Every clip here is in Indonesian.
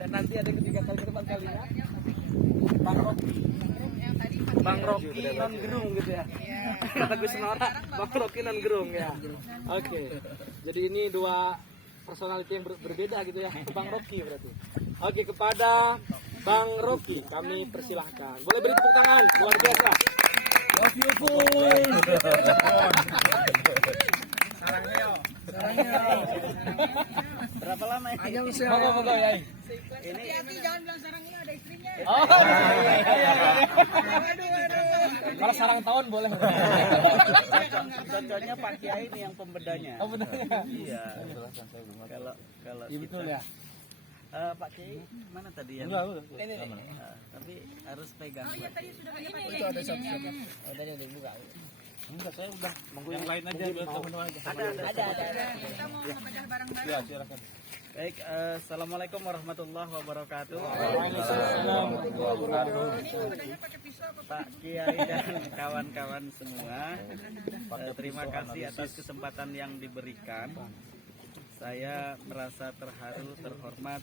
Dan nanti ada ketiga kali keempat kalinya Bang Rocky non gerung gitu ya. Lagu Senora Bang Rocky non gerung ya. Oke. Jadi ini dua personality yang berbeda gitu ya. Bang Rocky berarti. Oke, kepada Bang Rocky kami persilahkan. Boleh beri tepuk tangan luar biasa. Love you full. Sarangnya. Berapa lama ini? Hanya usia. Moga ya. Ini jangan bilang sarang ini ada istrinya. Oh. Iya. Kalau sarang tahun boleh. Contohnya Pak Kiai ini yang pembedanya. Oh, bedanya. Iya. Kalau iya, betul ya. Pak Kiai mana tadi yang? Ini. Tapi harus pegang. Oh iya tadi sudah ini. Itu ada satu. Oh tadi udah dibuka. Enggak, saya udah monggo yang lain aja biar teman-teman aja. Ada. Kita mau membedah barang-barang. Ya, silakan. Baik, assalamualaikum warahmatullahi wabarakatuh. Waalaikumsalam warahmatullahi wabarakatuh. Pak Kiai dan kawan-kawan semua, terima kasih atas kesempatan yang diberikan. Saya merasa terharu, terhormat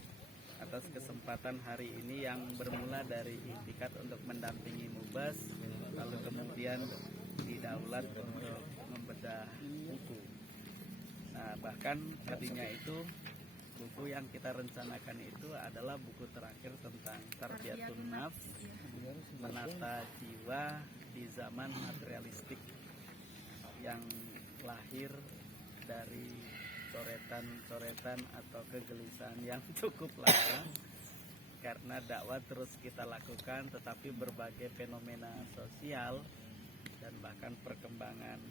atas kesempatan hari ini yang bermula dari itikad untuk mendampingi Mubas, lalu kemudian didaulat untuk membedah buku. Nah, bahkan tadinya itu buku yang kita rencanakan itu adalah buku terakhir tentang Tarbiyatun Nafs, menata jiwa di zaman materialistik yang lahir dari coretan-coretan atau kegelisahan yang cukup lama karena dakwah terus kita lakukan, tetapi berbagai fenomena sosial dan bahkan perkembangan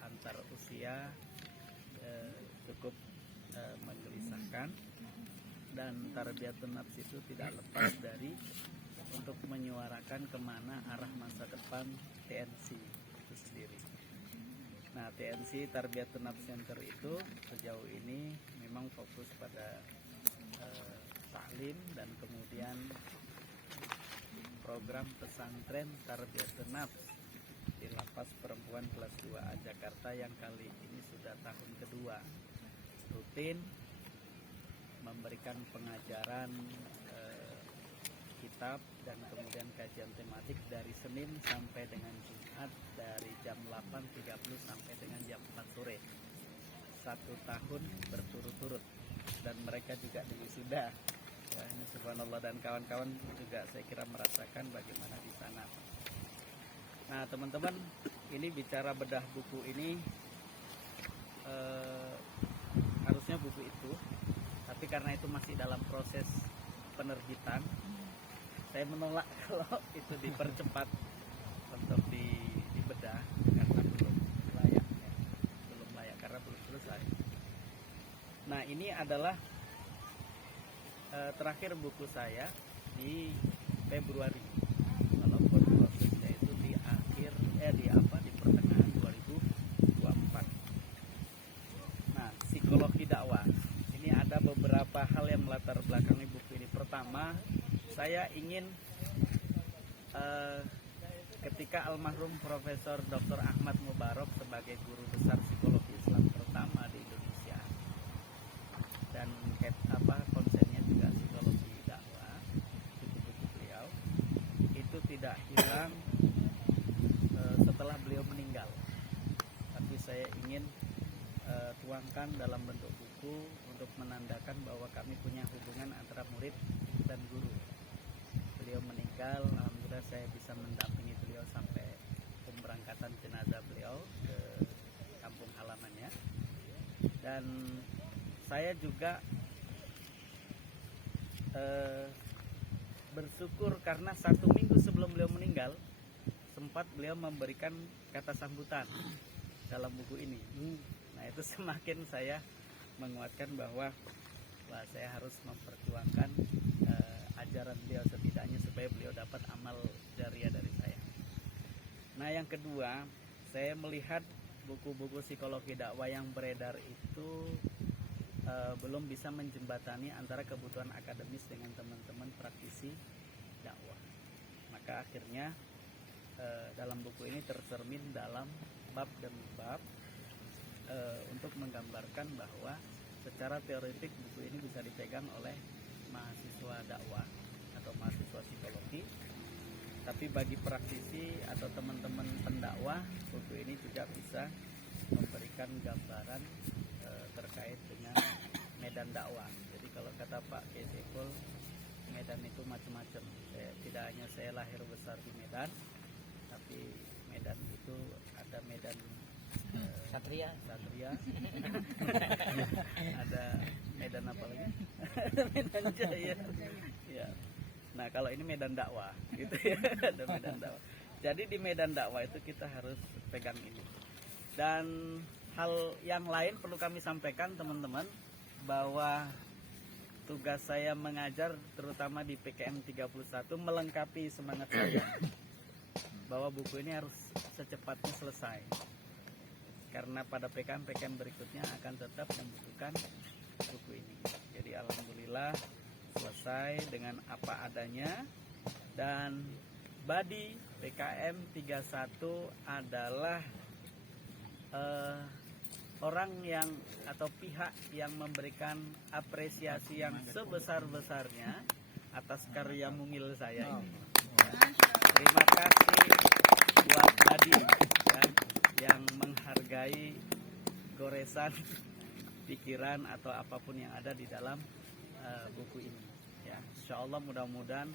antar usia cukup menggelisahkan, dan Tarbiyatun Nafs itu tidak lepas dari untuk menyuarakan kemana arah masa depan TNC itu sendiri. Nah, TNC Tarbiyatun Nafs Center itu sejauh ini memang fokus pada taklim dan kemudian program pesantren Tarbiyatun Nafs di Lapas Perempuan kelas 2A Jakarta yang kali ini sudah tahun kedua rutin memberikan pengajaran kitab dan kemudian kajian tematik dari Senin sampai dengan Jumat dari jam 8.30 sampai dengan jam 4 sore 1 tahun berturut-turut, dan mereka juga diwisuda. Wah, ini subhanallah, dan kawan-kawan juga saya kira merasakan bagaimana di sana. Nah teman-teman, ini bicara bedah buku ini harusnya buku itu, tapi karena itu masih dalam proses penerbitan, saya menolak kalau itu dipercepat untuk dibedah karena belum layak ya. Belum layak karena belum selesai. Nah ini adalah terakhir buku saya di Februari, walaupun prosesnya itu di akhir di pertengahan 2024. Nah, psikologi dakwah ini ada beberapa hal yang melatar belakangi buku ini. Pertama, saya ingin ketika almarhum Profesor Dr. Ahmad Mubarok sebagai guru besar psikologi Islam pertama di Indonesia, dan konsennya juga psikologi dakwah, buku-buku beliau itu tidak hilang setelah beliau meninggal, tapi saya ingin tuangkan dalam bentuk buku untuk menandakan bahwa kami punya hubungan antara murid dan guru. Beliau meninggal, alhamdulillah saya bisa mendampingi beliau sampai pemberangkatan jenazah beliau ke kampung halamannya, dan saya juga bersyukur karena 1 minggu sebelum beliau meninggal sempat beliau memberikan kata sambutan dalam buku ini. Nah itu semakin saya menguatkan bahwa saya harus memperjuangkan ajaran beliau setidaknya supaya beliau dapat amal jariah dari saya. Nah yang kedua, saya melihat buku-buku psikologi dakwah yang beredar itu belum bisa menjembatani antara kebutuhan akademis dengan teman-teman praktisi dakwah. Maka akhirnya dalam buku ini tercermin dalam bab demi bab untuk menggambarkan bahwa secara teoretik buku ini bisa dipegang oleh mahasiswa dakwah atau mahasiswa psikologi, tapi bagi praktisi atau teman-teman pendakwah, buku ini juga bisa memberikan gambaran terkait dengan medan dakwah. Jadi kalau kata Pak Kiai Saiful, Medan itu macam-macam. Tidak hanya saya lahir besar di Medan, tapi Medan itu ada Medan Satria, ada Medan apa lagi? Medan Jaya. Ya. Nah kalau ini medan dakwah, gitu ya, ada medan dakwah. Jadi di medan dakwah itu kita harus pegang ini. Dan hal yang lain perlu kami sampaikan teman-teman, bahwa tugas saya mengajar terutama di PKM 31 melengkapi semangat saya bahwa buku ini harus secepatnya selesai, karena pada PKM berikutnya akan tetap membutuhkan buku ini. Jadi alhamdulillah selesai dengan apa adanya. Dan Badi PKM 31 adalah orang yang atau pihak yang memberikan apresiasi yang sebesar-besarnya atas karya mungil saya ini. Terima kasih buat Badi ya, yang menghargai goresan pikiran atau apapun yang ada di dalam buku ini. Ya, insya Allah mudah-mudahan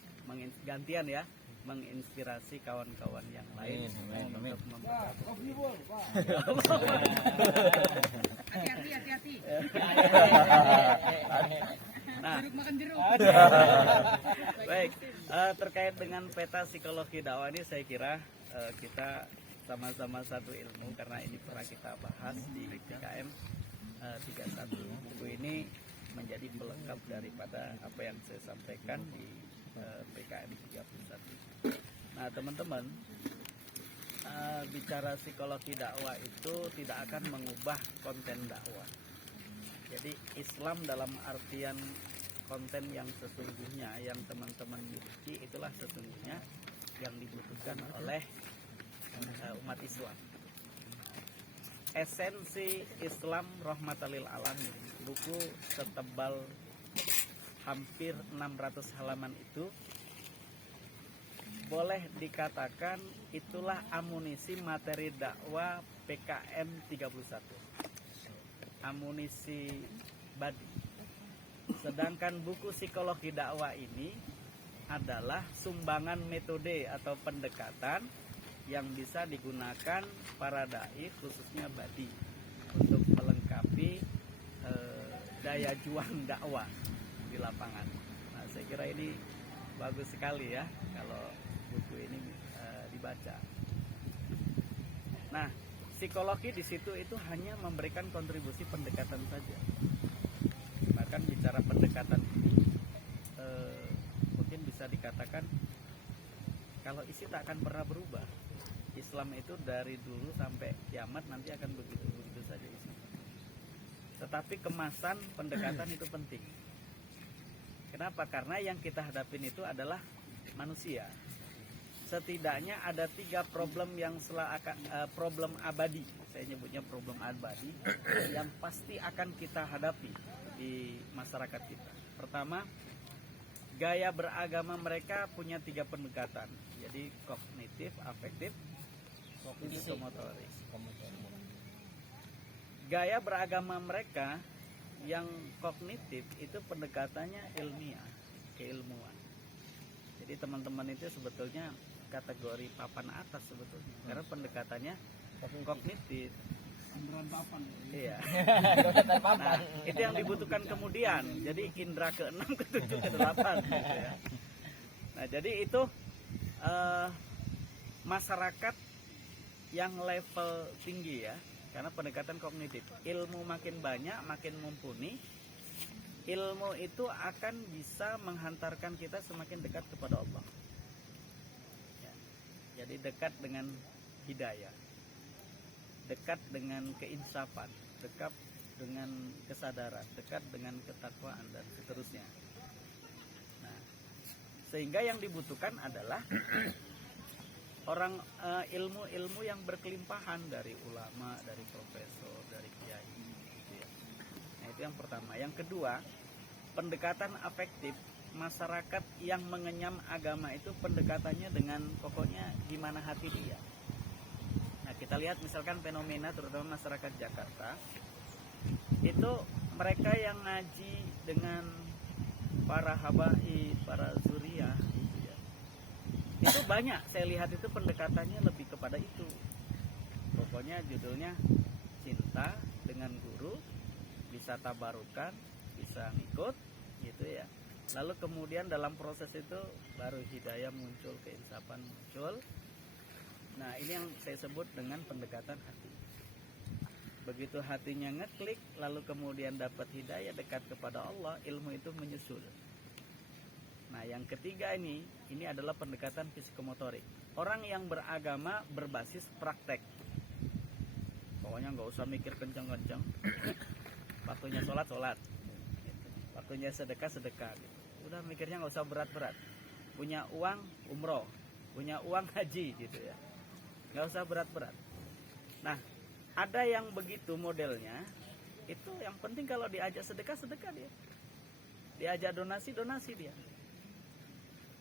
gantian ya, menginspirasi kawan-kawan yang lain untuk membaca buku ini. Hati-hati. Nah, baik, terkait dengan peta psikologi dakwah ini saya kira kita sama-sama satu ilmu, karena ini pernah kita bahas di PKM 31. Buku ini menjadi pelengkap daripada apa yang saya sampaikan di PKM 31. Nah teman-teman, bicara psikologi dakwah itu tidak akan mengubah konten dakwah. Jadi Islam dalam artian konten yang sesungguhnya yang teman-teman miliki, itulah sesungguhnya yang dibutuhkan oleh umat Islam. Esensi Islam rahmatalil alamin, buku setebal hampir 600 halaman itu boleh dikatakan itulah amunisi materi dakwah PKM 31. Amunisi Badi. Sedangkan buku psikologi dakwah ini adalah sumbangan metode atau pendekatan yang bisa digunakan para dai, khususnya Badi, untuk melengkapi daya juang dakwah di lapangan. Nah, saya kira ini bagus sekali ya kalau buku ini dibaca. Nah, psikologi di situ itu hanya memberikan kontribusi pendekatan saja. Bahkan bicara pendekatan ini mungkin bisa dikatakan kalau isi tak akan pernah berubah. Islam itu dari dulu sampai kiamat nanti akan begitu-begitu saja isi. Tetapi kemasan pendekatan itu penting. Kenapa? Karena yang kita hadapin itu adalah manusia. Setidaknya ada 3 problem yang problem abadi. Saya nyebutnya problem abadi yang pasti akan kita hadapi di masyarakat kita. Pertama, gaya beragama mereka punya 3 pendekatan. Jadi kognitif, afektif, psikomotoris. Gaya beragama mereka yang kognitif itu pendekatannya ilmiah, keilmuan. Jadi teman-teman itu sebetulnya kategori papan atas sebetulnya, karena pendekatannya kognitif. Iya. Nah, itu yang dibutuhkan kemudian. Jadi indera ke-6, ke-7, ke-8 gitu ya. Nah, jadi itu masyarakat yang level tinggi ya, karena pendekatan kognitif. Ilmu makin banyak, makin mumpuni, ilmu itu akan bisa menghantarkan kita semakin dekat kepada Allah ya. Jadi dekat dengan hidayah, dekat dengan keinsafan, dekat dengan kesadaran, dekat dengan ketakwaan, dan seterusnya. Nah, sehingga yang dibutuhkan adalah orang ilmu-ilmu yang berkelimpahan, dari ulama, dari profesor, dari kiai gitu ya. Nah, itu yang pertama. Yang kedua, pendekatan afektif. Masyarakat yang mengenyam agama itu pendekatannya dengan pokoknya gimana hati dia. Nah, kita lihat misalkan fenomena terutama masyarakat Jakarta, itu mereka yang ngaji dengan para habaib, para zuriyah gitu ya. Itu banyak saya lihat itu pendekatannya lebih kepada itu. Pokoknya judulnya cinta dengan guru, bisa tabarukan, bisa ngikut gitu ya. Lalu kemudian dalam proses itu baru hidayah muncul, keinsapan muncul. Nah, ini yang saya sebut dengan pendekatan hati. Begitu hatinya ngeklik, lalu kemudian dapat hidayah, dekat kepada Allah, ilmu itu menyusul. Nah, yang ketiga ini adalah pendekatan psikomotorik. Orang yang beragama berbasis praktek. Pokoknya nggak usah mikir kencang-kencang. Waktunya sholat. Waktunya sedekah gitu. Udah mikirnya nggak usah berat-berat. Punya uang umroh, punya uang haji gitu ya, nggak usah berat-berat. Nah, ada yang begitu modelnya, itu yang penting kalau diajak sedekah dia, diajak donasi dia,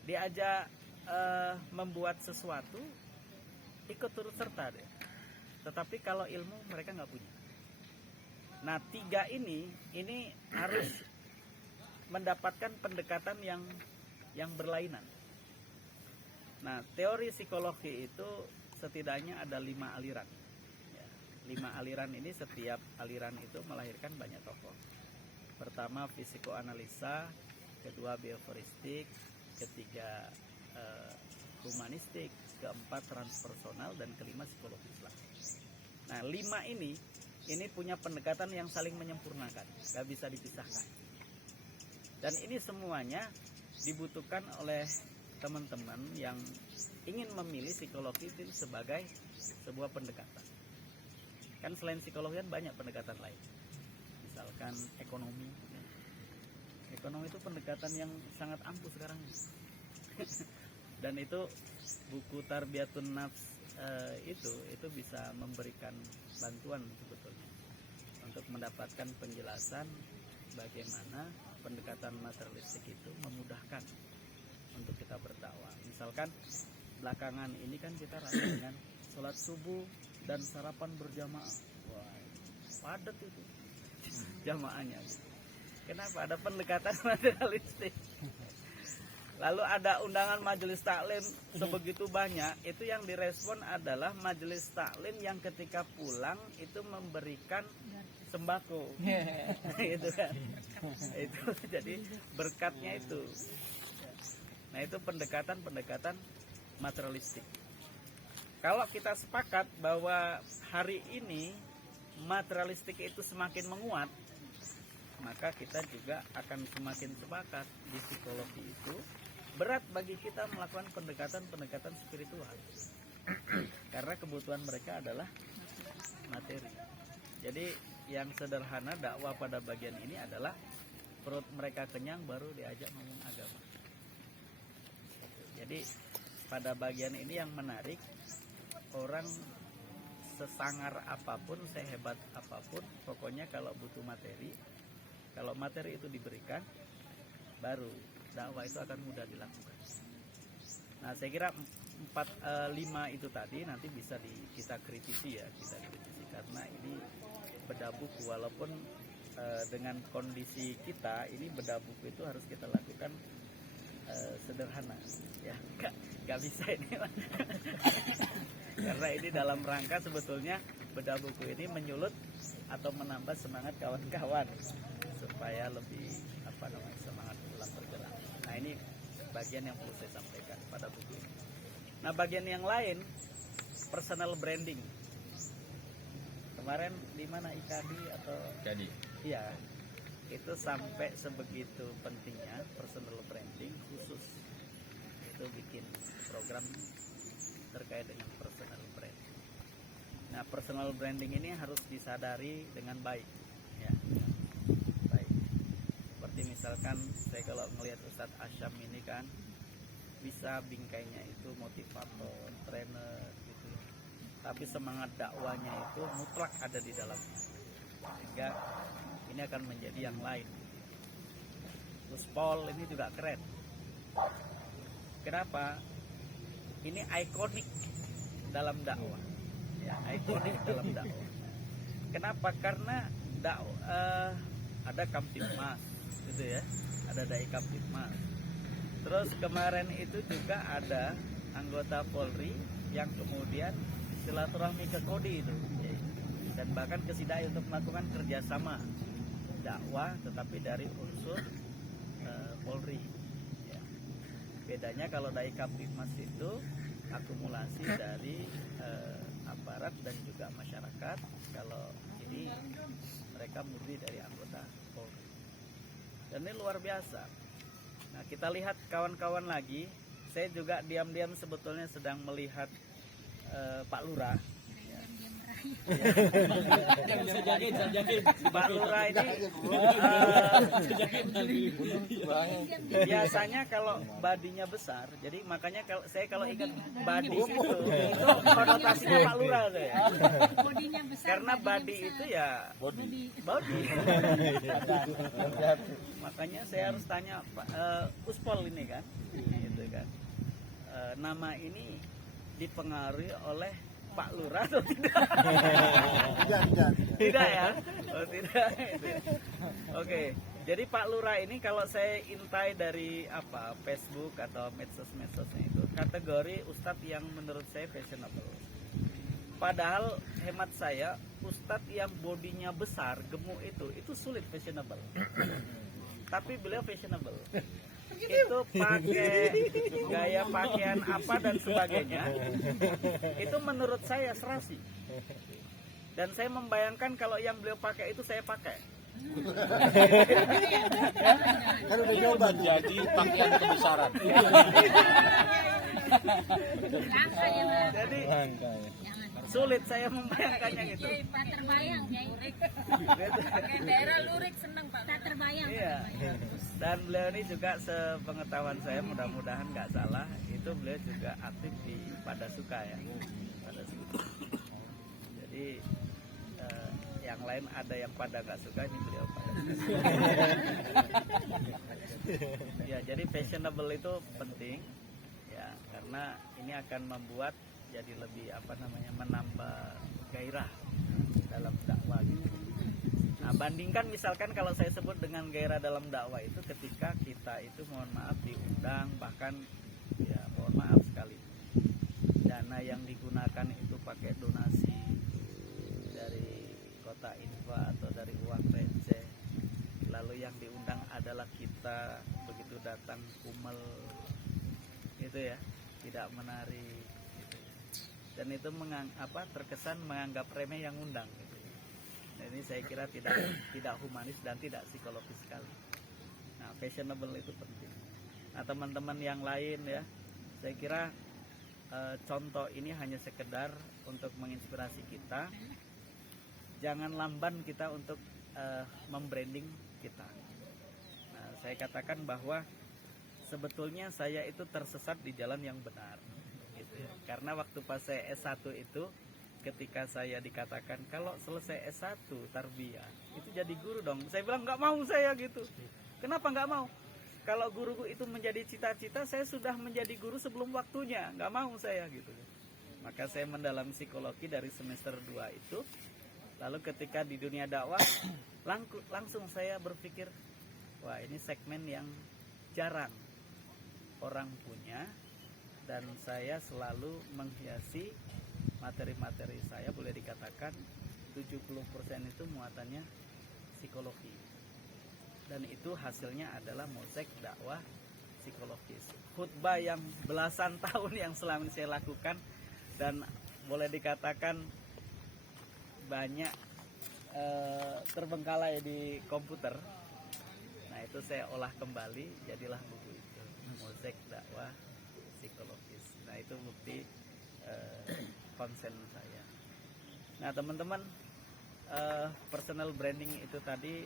diajak membuat sesuatu ikut turut serta dia. Tetapi kalau ilmu mereka nggak punya. Nah, tiga ini harus mendapatkan pendekatan yang berlainan. Nah, teori psikologi itu setidaknya ada 5 aliran. Ya, 5 aliran ini, setiap aliran itu melahirkan banyak tokoh. Pertama psikoanalisa, kedua bioforistik, ketiga humanistik, keempat transpersonal, dan kelima psikologi Islam. Nah, 5 ini punya pendekatan yang saling menyempurnakan, gak bisa dipisahkan. Dan ini semuanya dibutuhkan oleh teman-teman yang ingin memilih psikologi itu sebagai sebuah pendekatan. Kan selain psikologi kan banyak pendekatan lain. Misalkan ekonomi. Ekonomi itu pendekatan yang sangat ampuh sekarang. Dan itu buku Tarbiyatun Nafs itu bisa memberikan bantuan sebetulnya untuk mendapatkan penjelasan bagaimana pendekatan materialistik itu memudahkan untuk kita berdakwah. Misalkan belakangan ini kan kita ramai dengan sholat subuh dan sarapan berjamaah. Wah, padat itu jamaahnya. Kenapa? Ada pendekatan materialistik. Lalu ada undangan majelis taklim sebegitu banyak, itu yang direspon adalah majelis taklim yang ketika pulang itu memberikan sembako. Itu kan. Itu jadi berkatnya itu. Nah, itu pendekatan materialistik. Kalau kita sepakat bahwa hari ini materialistik itu semakin menguat, maka kita juga akan semakin sepakat di psikologi itu berat bagi kita melakukan pendekatan spiritual. Karena kebutuhan mereka adalah materi. Jadi yang sederhana dakwah pada bagian ini adalah perut mereka kenyang baru diajak ngomong agama. Jadi pada bagian ini yang menarik, orang sesangar apapun, sehebat apapun, pokoknya kalau butuh materi, kalau materi itu diberikan, baru dakwah itu akan mudah dilakukan. Nah, saya kira 4-5 itu tadi nanti bisa kita kritisi ya, karena ini bedah buku, walaupun dengan kondisi kita ini bedah buku itu harus kita lakukan sederhana ya, nggak bisa ini karena ini dalam rangka sebetulnya bedah buku ini menyulut atau menambah semangat kawan-kawan supaya lebih semangat dalam bergerak. Nah, ini bagian yang perlu saya sampaikan pada buku ini. Nah, bagian yang lain personal branding. Kemarin di mana IKADI atau jadi iya, itu sampai sebegitu pentingnya personal branding khusus. Itu bikin program terkait dengan personal branding. Nah, personal branding ini harus disadari dengan baik ya. Baik. Seperti misalkan saya kalau ngelihat Ustadz Asyam ini kan bisa bingkainya itu motivator, trainer gitu. Tapi semangat dakwanya itu mutlak ada di dalam. Sehingga ini akan menjadi yang lain. Gus Pol ini juga keren. Kenapa? Ini ikonik dalam dakwah. Ya, ikonik dalam dakwah. Kenapa? Karena ada Kamtibmas, gitu ya. Ada dai Kamtibmas. Terus kemarin itu juga ada anggota Polri yang kemudian silaturahmi ke Kodi itu, dan bahkan ke Sidai untuk melakukan kerjasama dakwah, tetapi dari unsur Polri. Ya. Bedanya kalau dai Kamtibmas itu akumulasi dari aparat dan juga masyarakat. Kalau ini mereka murni dari anggota Polri. Dan ini luar biasa. Nah, kita lihat kawan-kawan lagi. Saya juga diam-diam sebetulnya sedang melihat Pak Lurah. Pak Lurah ini biasanya kalau badinya besar, jadi makanya kalau ingat badi itu konotasinya Pak Lurah saya. Karena badi itu ya body. Makanya saya harus tanya Pak Uspol ini kan, gitu kan. Nama ini dipengaruhi oleh Pak Lurah atau tidak? Tidak ya? Oh, tidak. Oke. Jadi Pak Lurah ini kalau saya intai dari Facebook atau medsos-medsosnya itu kategori ustadz yang menurut saya fashionable. Padahal hemat saya ustadz yang bodinya besar, gemuk itu sulit fashionable. Tapi beliau fashionable. Itu pakai gaya pakaian apa dan sebagainya, itu menurut saya serasi. Dan saya membayangkan kalau yang beliau pakai itu saya pakai. Kan udah nyoba jadi pakaian kebesaran. Jadi sulit saya membayangkannya gitu. Pak terbayang, pakai daerah lurik seneng Pak. Tak terbayang. Iya. Dan beliau ini juga sepengetahuan saya, mudah-mudahan nggak salah, itu beliau juga aktif di Padasuka ya. Padasuka. Jadi yang lain ada yang pada nggak suka, ini beliau pada suka. Ya, jadi fashionable itu penting ya, karena ini akan membuat jadi lebih menambah gairah dalam dakwah gitu. Nah, bandingkan misalkan kalau saya sebut dengan gairah dalam dakwah itu ketika kita itu mohon maaf diundang, bahkan ya mohon maaf sekali dana yang digunakan itu pakai donasi dari kota info atau dari uang receh, lalu yang diundang adalah kita, begitu datang kumel gitu ya, tidak menari gitu. Dan itu terkesan menganggap remeh yang undang gitu. Nah, ini saya kira tidak humanis dan tidak psikologis sekali. Nah, fashionable itu penting. Nah, teman-teman yang lain ya, saya kira contoh ini hanya sekedar untuk menginspirasi kita. Jangan lamban kita untuk membranding kita. Nah, saya katakan bahwa sebetulnya saya itu tersesat di jalan yang benar gitu ya. Karena waktu pas saya S1 itu, ketika saya dikatakan kalau selesai S1 tarbiyah itu jadi guru dong, saya bilang nggak mau saya gitu. Kenapa nggak mau? Kalau guru itu menjadi cita-cita, saya sudah menjadi guru sebelum waktunya, nggak mau saya gitu. Maka saya mendalami psikologi dari semester 2 itu. Lalu ketika di dunia dakwah langsung saya berpikir, wah ini segmen yang jarang orang punya, dan saya selalu menghiasi materi-materi saya, boleh dikatakan 70% itu muatannya psikologi. Dan itu hasilnya adalah mozaik dakwah psikologis. Khutbah yang belasan tahun yang selama ini saya lakukan, dan boleh dikatakan banyak terbengkalai di komputer. Nah, itu saya olah kembali, jadilah buku itu, mozaik dakwah psikologis. Nah, itu bukti konsen saya. Nah, teman-teman, personal branding itu tadi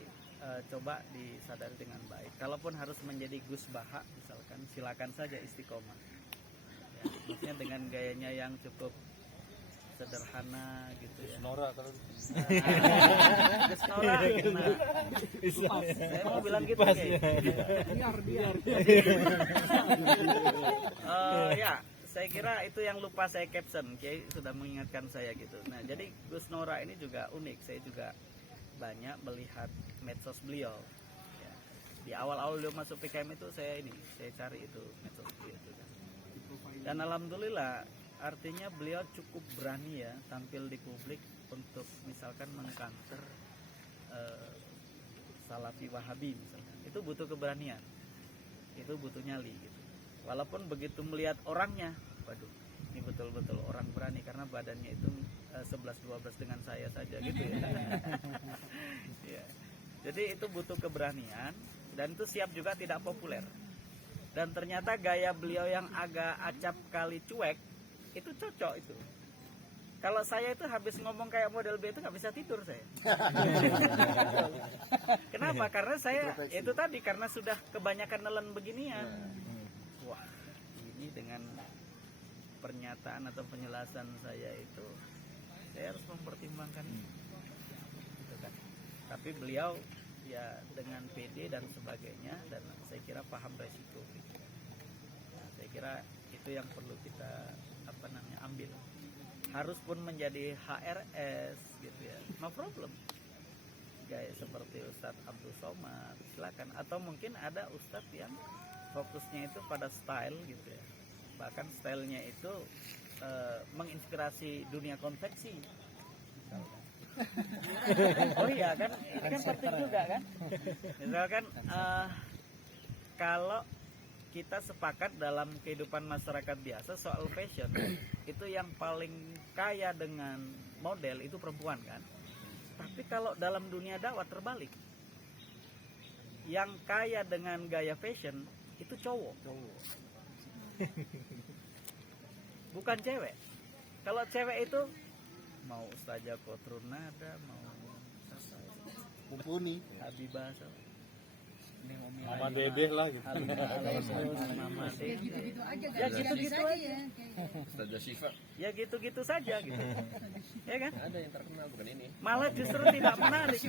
coba disadari dengan baik. Kalaupun harus menjadi Gus Baha misalkan, silakan saja istiqomah ya, maksudnya dengan gayanya yang cukup sederhana gitu ya. Nora kalau Gus Nora, nah, saya mau bilang gitu Kiai. Biar. Ya, saya kira itu yang lupa saya caption. Kiai sudah mengingatkan saya gitu. Nah, jadi Gus Nora ini juga unik. Saya juga banyak melihat medsos beliau. Ya, di awal-awal beliau masuk PKM itu saya cari itu medsos beliau itu kan. Dan alhamdulillah artinya beliau cukup berani ya tampil di publik untuk misalkan mengcounter Salafi Wahabi misalkan. Itu butuh keberanian, itu butuh nyali gitu. Walaupun begitu melihat orangnya, waduh ini betul-betul orang berani karena badannya itu 11-12 dengan saya saja gitu ya. Ya. Jadi itu butuh keberanian dan itu siap juga tidak populer. Dan ternyata gaya beliau yang agak acap kali cuek itu cocok itu. Kalau saya itu habis ngomong kayak model B itu nggak bisa tidur saya. Kenapa? Karena saya itu tadi karena sudah kebanyakan nelen beginian. Wah, ini dengan pernyataan atau penjelasan saya itu saya harus mempertimbangkan gitu kan. Tapi beliau ya dengan PD dan sebagainya dan saya kira paham resiko. Nah, saya kira itu yang perlu kita ambil. Harus pun menjadi HRS gitu ya, no problem. Gaya seperti Ustadz Abdul Somad silakan, atau mungkin ada Ustadz yang fokusnya itu pada style gitu ya, bahkan stylenya itu menginspirasi dunia konveksi misalkan. Oh iya kan, ini kan penting juga kan. Misalkan kalau kita sepakat dalam kehidupan masyarakat biasa soal fashion, itu yang paling kaya dengan model itu perempuan kan. Tapi kalau dalam dunia dakwah terbalik, yang kaya dengan gaya fashion itu cowok. Bukan cewek. Kalau cewek itu mau Ustazah Kotrun Nada, mau mumpuni Habibah, Mama Dede lah gitu. Mama Dede. Ya gitu-gitu aja. Ustazah Syifa. Ya gitu-gitu saja gitu. Ya kan? Ada yang terkenal bukan ini. Malah justru tidak menarik.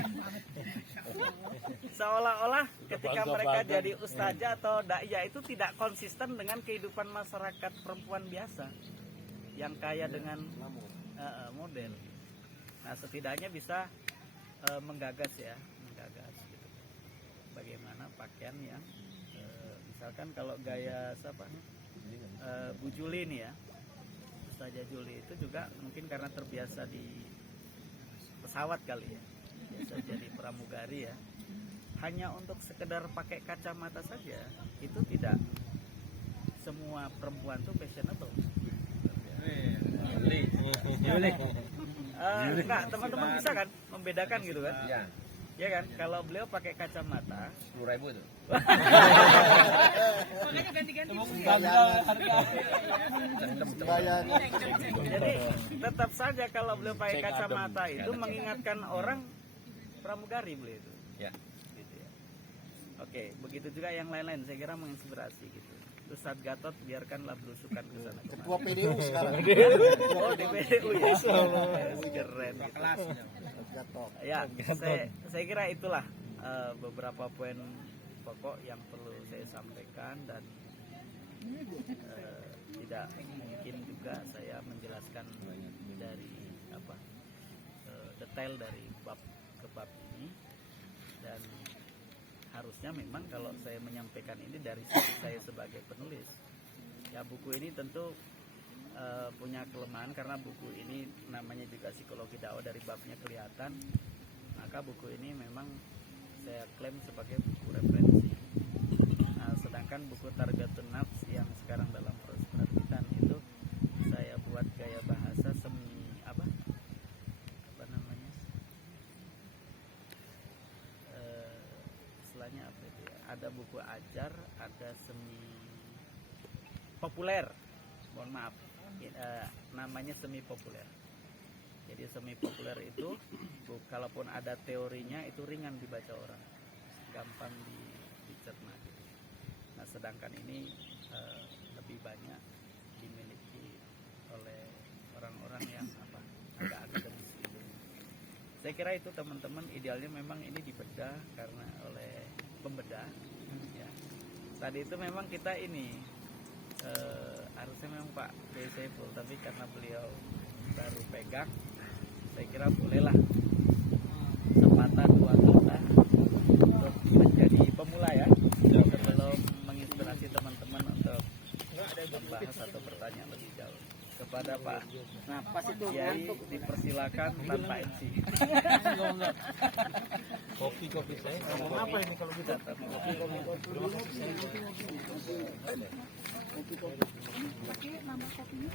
Seolah-olah ketika mereka jadi ustazah atau daiyah itu tidak konsisten dengan kehidupan masyarakat perempuan biasa yang kaya dengan model. Nah, setidaknya bisa menggagas gitu. Bagaimana pakaian yang misalkan kalau gaya siapa Bu Juli nih ya, Ustazah Juli itu juga mungkin karena terbiasa di pesawat kali ya, biasa jadi pramugari ya, hanya untuk sekedar pakai kacamata saja itu tidak semua perempuan tuh fashionable. Enggak, teman-teman bisa kan membedakan gitu kan? Iya. Ya kan, kalau beliau pakai kacamata 10.000 itu. Makanya ganti-ganti Jadi tetap saja kalau beliau pakai kacamata itu mengingatkan orang pramugari beliau itu. Ya. Gitu ya. Oke, begitu juga yang lain-lain saya kira menginspirasi gitu. Ustadz Gatot biarkanlah belusukan ke sana kemari. Ketua PDU sekarang. Oh, di PDU ya. Keren gitu. Kelasnya. Ya, saya kira itulah beberapa poin pokok yang perlu saya sampaikan dan tidak mungkin juga saya menjelaskan dari detail dari bab ke bab ini, dan harusnya memang kalau saya menyampaikan ini dari sisi saya sebagai penulis, ya buku ini tentu punya kelemahan karena buku ini namanya juga psikologi dakwah, dari babnya kelihatan, maka buku ini memang saya klaim sebagai buku referensi. Nah, sedangkan buku Targetun Nafs yang sekarang dalam proses penerbitan itu saya buat gaya bahasa semi apa namanya, istilahnya apa itu ya, ada buku ajar, ada semi populer, mohon maaf, namanya semi populer. Jadi semi populer itu kalaupun ada teorinya itu ringan dibaca orang, gampang dicerna gitu. Nah, sedangkan ini lebih banyak dimiliki oleh orang-orang yang agak akademis gitu. Saya kira itu teman-teman idealnya memang ini dibedah karena oleh pembedah. Ya. Tadi itu memang kita ini harusnya memang Pak B. Saiful, tapi karena beliau baru pegang, saya kira bolehlah kesempatan buat kita untuk menjadi pemula ya, sebelum menginspirasi teman-teman untuk membahas atau bertanya lebih jauh. Kepada Pak Kiai dipersilakan tanpa MC. Kopi saya. Apa ini kalau kita Pakai nama kopinya.